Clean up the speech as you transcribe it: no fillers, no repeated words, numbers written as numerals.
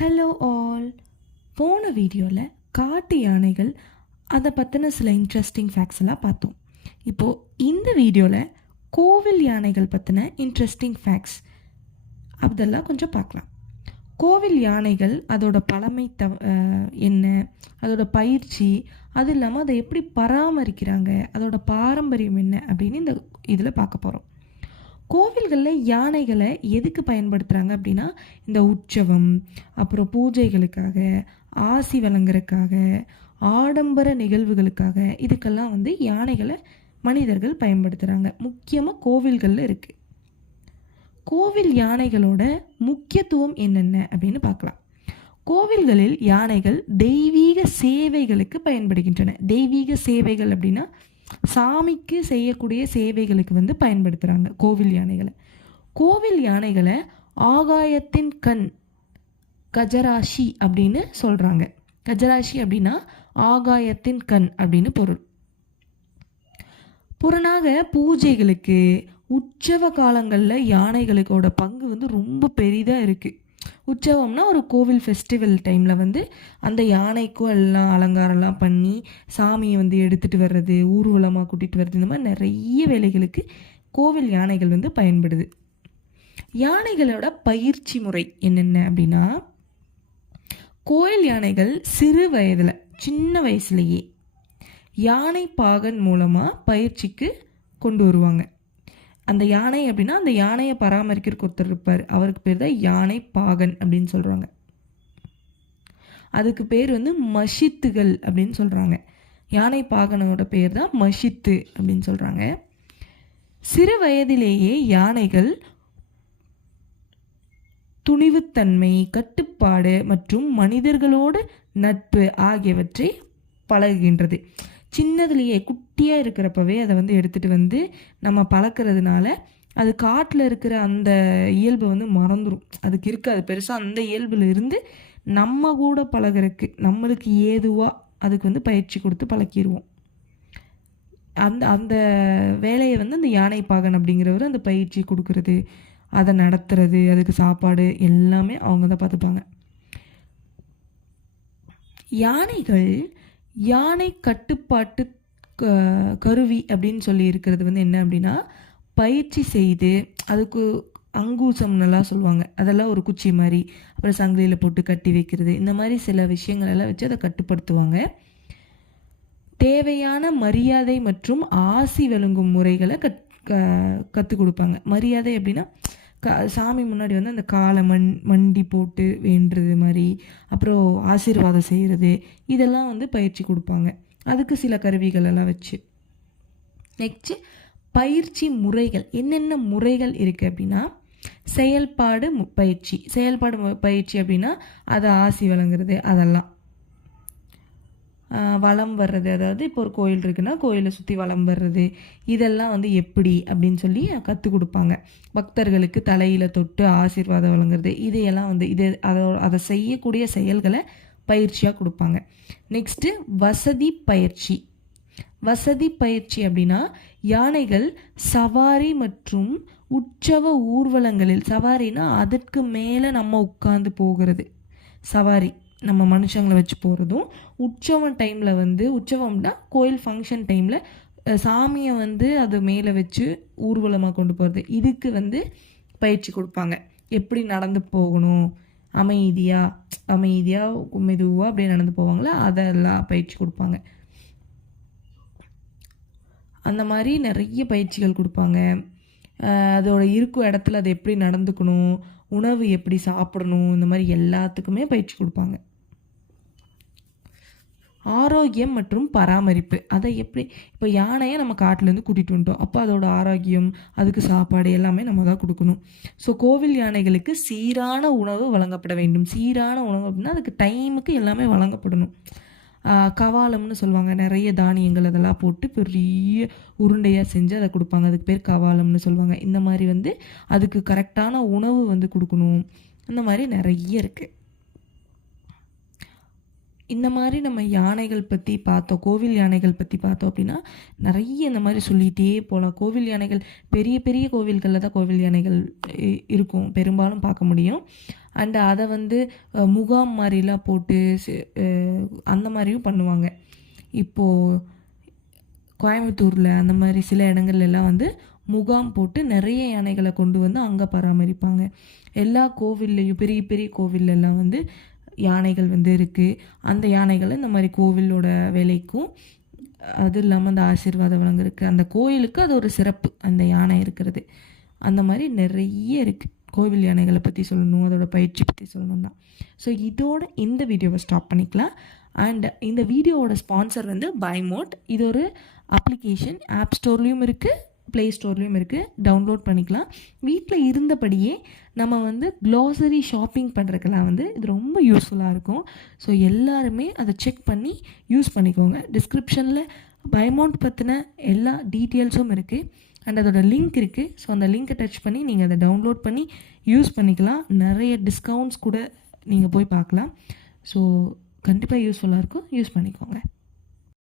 Hello all. போன வீடியோவில் காட்டு யானைகள் அதை பற்றின சில இன்ட்ரெஸ்டிங் ஃபேக்ட்ஸ் எல்லாம் பார்த்தோம். இப்போது இந்த வீடியோவில் கோவில் யானைகள் பற்றின இன்ட்ரெஸ்டிங் ஃபேக்ட்ஸ் அதெல்லாம் கொஞ்சம் பார்க்கலாம். கோவில் யானைகள் அதோட பழமை என்ன, அதோட பயிற்சி, அது இல்லாமல் அதை எப்படி பராமரிக்கிறாங்க, அதோட பாரம்பரியம் என்ன அப்படின்னு இந்த இதில் பார்க்க போகிறோம். கோவில்களில் யானைகளை எதுக்கு பயன்படுத்துகிறாங்க அப்படின்னா, இந்த உற்சவம், அப்புறம் பூஜைகளுக்காக, ஆசி வழங்குறதுக்காக, ஆடம்பர நிகழ்வுகளுக்காக, இதுக்கெல்லாம் யானைகளை மனிதர்கள் பயன்படுத்துகிறாங்க. முக்கியமாக கோவில்களில் இருக்குது. கோவில் யானைகளோட முக்கியத்துவம் என்னென்ன அப்படின்னு பார்க்கலாம். கோவில்களில் யானைகள் தெய்வீக சேவைகளுக்கு பயன்படுகின்றன. தெய்வீக சேவைகள் அப்படின்னா சாமிக்கு செய்யக்கூடிய சேவைகளுக்கு பயன்படுத்துகிறாங்க கோவில் யானைகளை. கோவில் யானைகளை ஆகாயத்தின் கண், கஜராசி அப்படின்னு சொல்கிறாங்க. கஜராசி அப்படின்னா ஆகாயத்தின் கண் அப்படின்னு பொருள். புறனாக பூஜைகளுக்கு, உற்சவ காலங்களில் யானைகளுக்கோட பங்கு ரொம்ப பெரிதாக இருக்குது. உற்சவம்னா ஒரு கோவில் ஃபெஸ்டிவல் டைமில் அந்த யானைக்கும் எல்லாம் அலங்காரம்லாம் பண்ணி சாமியை எடுத்துகிட்டு வர்றது, ஊர்வலமாக கூட்டிகிட்டு வர்றது, இந்த மாதிரி நிறைய வேலைகளுக்கு கோவில் யானைகள் பயன்படுது. யானைகளோட பயிற்சி முறை என்னென்ன அப்படின்னா, கோயில் யானைகள் சிறு வயதில், சின்ன வயசுலேயே யானை பாகன் மூலமாக பயிற்சிக்கு கொண்டு வருவாங்க. அந்த யானை அப்படின்னா அந்த யானையை பராமரிக்கிறதுக்கு ஒருத்தர் இருப்பார், அவருக்கு பேர் தான் யானை பாகன் அப்படின்னு சொல்கிறாங்க. அதுக்கு பேர் மஷித்துகள் அப்படின்னு சொல்கிறாங்க. யானை பாகனோட பேர் தான் மஷித்து அப்படின்னு சொல்கிறாங்க. சிறு வயதிலேயே யானைகள் துணிவுத்தன்மை, கட்டுப்பாடு மற்றும் மனிதர்களோடு நட்பு ஆகியவற்றை பழகுகின்றது. சின்னதுலேயே குட்டியாக இருக்கிறப்பவே அதை எடுத்துகிட்டு நம்ம பழக்கிறதுனால அது காட்டில் இருக்கிற அந்த இயல்பை மறந்துடும். அதுக்கு இருக்காது பெருசாக. அந்த இயல்பில் இருந்து நம்ம கூட பழகிறதுக்கு, நம்மளுக்கு ஏதுவாக அதுக்கு பயிற்சி கொடுத்து பழக்கிடுவோம். அந்த அந்த வேலையை அந்த யானை பாகன் அப்படிங்கிறவர் அந்த பயிற்சி கொடுக்கறது, அதை நடத்துறது, அதுக்கு சாப்பாடு எல்லாமே அவங்க தான் பார்த்துப்பாங்க. யானைகள் யானை கட்டுப்பாட்டு கருவி அப்படின்னு சொல்லி இருக்கிறது என்ன அப்படின்னா, பயிற்சி செய்து அதுக்கு அங்கூசம் நல்லா சொல்லுவாங்க, அதெல்லாம் ஒரு குச்சி மாதிரி, அப்புறம் சங்கிலியில் போட்டு கட்டி வைக்கிறது, இந்த மாதிரி சில விஷயங்கள் எல்லாம் வச்சு அதை கட்டுப்படுத்துவாங்க. தேவையான மரியாதை மற்றும் ஆசி வழங்கும் முறைகளை கற்றுக் கொடுப்பாங்க. மரியாதை அப்படின்னா சாமி முன்னாடி அந்த காலை மண்டி போட்டு வேண்டுறது மாதிரி, அப்புறம் ஆசீர்வாதம் செய்கிறது, இதெல்லாம் பயிற்சி கொடுப்பாங்க. அதுக்கு சில கருவிகள் எல்லாம் வச்சு. நெக்ஸ்ட்டு பயிற்சி முறைகள். என்னென்ன முறைகள் இருக்குது அப்படின்னா, செயல்பாடு பயிற்சி. செயல்பாடு பயிற்சி அப்படின்னா அதை ஆசி வழங்குறது, அதெல்லாம் வலம் வர்றது. அதாவது இப்போ ஒரு கோயில் இருக்குன்னா கோயிலை சுற்றி வலம் வர்றது, இதெல்லாம் எப்படி அப்படின்னு சொல்லி கற்றுக் கொடுப்பாங்க. பக்தர்களுக்கு தலையில் தொட்டு ஆசீர்வாதம் வழங்குறது, இதையெல்லாம் அதை செய்யக்கூடிய செயல்களை பயிற்சியாக கொடுப்பாங்க. நெக்ஸ்ட்டு வசதி பயிற்சி. வசதி பயிற்சி அப்படின்னா யானைகள் சவாரி மற்றும் உற்சவ ஊர்வலங்களில், சவாரினா அதற்கு மேலே நம்ம உட்கார்ந்து போகிறது சவாரி, நம்ம மனுஷங்களை வச்சு போகிறதும். உற்சவம் டைமில் உற்சவம்னா கோயில் ஃபங்க்ஷன் டைமில் சாமியை அது மேலே வச்சு ஊர்வலமாக கொண்டு போகிறது, இதுக்கு பயிற்சி கொடுப்பாங்க. எப்படி நடந்து போகணும், அமைதியாக மெதுவாக அப்படியே நடந்து போவாங்களா, அதெல்லாம் பயிற்சி கொடுப்பாங்க. அந்த மாதிரி நிறைய பயிற்சிகள் கொடுப்பாங்க. அதோட இருக்கும் இடத்துல அது எப்படி நடந்துக்கணும், உணவு எப்படி சாப்பிடணும், இந்த மாதிரி எல்லாத்துக்குமே பயிற்சி கொடுப்பாங்க. ஆரோக்கியம் மற்றும் பராமரிப்பு. அதை எப்படி, இப்போ யானையை நம்ம காட்டிலேருந்து கூட்டிகிட்டு வந்துட்டோம், அப்போ அதோட ஆரோக்கியம், அதுக்கு சாப்பாடு எல்லாமே நம்ம தான் கொடுக்கணும். ஸோ கோவில் யானைகளுக்கு சீரான உணவு வழங்கப்பட வேண்டும். சீரான உணவு அப்படின்னா அதுக்கு டைமுக்கு எல்லாமே வழங்கப்படணும். கவாலம்னு சொல்லுவாங்க, நிறைய தானியங்கள் அதெல்லாம் போட்டு பெரிய உருண்டையாக செஞ்சு அதை கொடுப்பாங்க, அதுக்கு பேர் கவாலம்னு சொல்லுவாங்க. இந்த மாதிரி அதுக்கு கரெக்டான உணவு கொடுக்கணும். அந்த மாதிரி நிறைய இருக்குது. இந்த மாதிரி நம்ம யானைகள் பற்றி பார்த்தோம், கோவில் யானைகள் பற்றி பார்த்தோம் அப்படின்னா நிறைய இந்த மாதிரி சொல்லிகிட்டே போகலாம். கோவில் யானைகள் பெரிய பெரிய கோவில்களில் தான் கோவில் யானைகள் இருக்கும், பெரும்பாலும் பார்க்க முடியும். அண்ட் அதை வந்து முகாம் மாதிரிலாம் போட்டு அந்த மாதிரியும் பண்ணுவாங்க. இப்போது கோயம்புத்தூரில் அந்த மாதிரி சில இடங்கள்லாம் வந்து முகாம் போட்டு நிறைய யானைகளை கொண்டு வந்து அங்கே பராமரிப்பாங்க. எல்லா கோவில்லையும் பெரிய பெரிய கோவிலெல்லாம் வந்து யானைகள் வந்து இருக்குது. அந்த யானைகளை இந்த மாதிரி கோவிலோட வேலைக்கும், அது இல்லாமல் அந்த ஆசீர்வாதம் வழங்குறதுக்கு, அந்த கோயிலுக்கு அது ஒரு சிறப்பு, அந்த யானை இருக்கிறது. அந்த மாதிரி நிறைய இருக்குது. கோவில் யானைகளை பற்றி சொல்லணும், அதோட பயிற்சி பற்றி சொல்லணும் தான். ஸோ இதோட இந்த வீடியோவை ஸ்டாப் பண்ணிக்கலாம். அண்ட் இந்த வீடியோவோட ஸ்பான்சர் வந்து பைமோட். இது ஒரு அப்ளிகேஷன், ஆப் ஸ்டோர்லேயும் இருக்குது, ப்ளே ஸ்டோர்லேயும் இருக்குது. டவுன்லோட் பண்ணிக்கலாம். வீட்டில் இருந்தபடியே நம்ம வந்து க்ளாசரி ஷாப்பிங் பண்ணுறதுக்கெல்லாம் வந்து இது ரொம்ப யூஸ்ஃபுல்லாக இருக்கும். ஸோ எல்லாருமே அதை செக் பண்ணி யூஸ் பண்ணிக்கோங்க. டிஸ்கிரிப்ஷனில் பைமோட் பற்றின எல்லா டீட்டெயில்ஸும் இருக்குது அண்ட் அதோட லிங்க் இருக்குது. ஸோ அந்த லிங்க்கை டச் பண்ணி நீங்கள் அதை டவுன்லோட் பண்ணி யூஸ் பண்ணிக்கலாம். நிறைய டிஸ்கவுண்ட்ஸ் கூட நீங்கள் போய் பார்க்கலாம். ஸோ கண்டிப்பாக யூஸ்ஃபுல்லாக இருக்கும், யூஸ் பண்ணிக்கோங்க.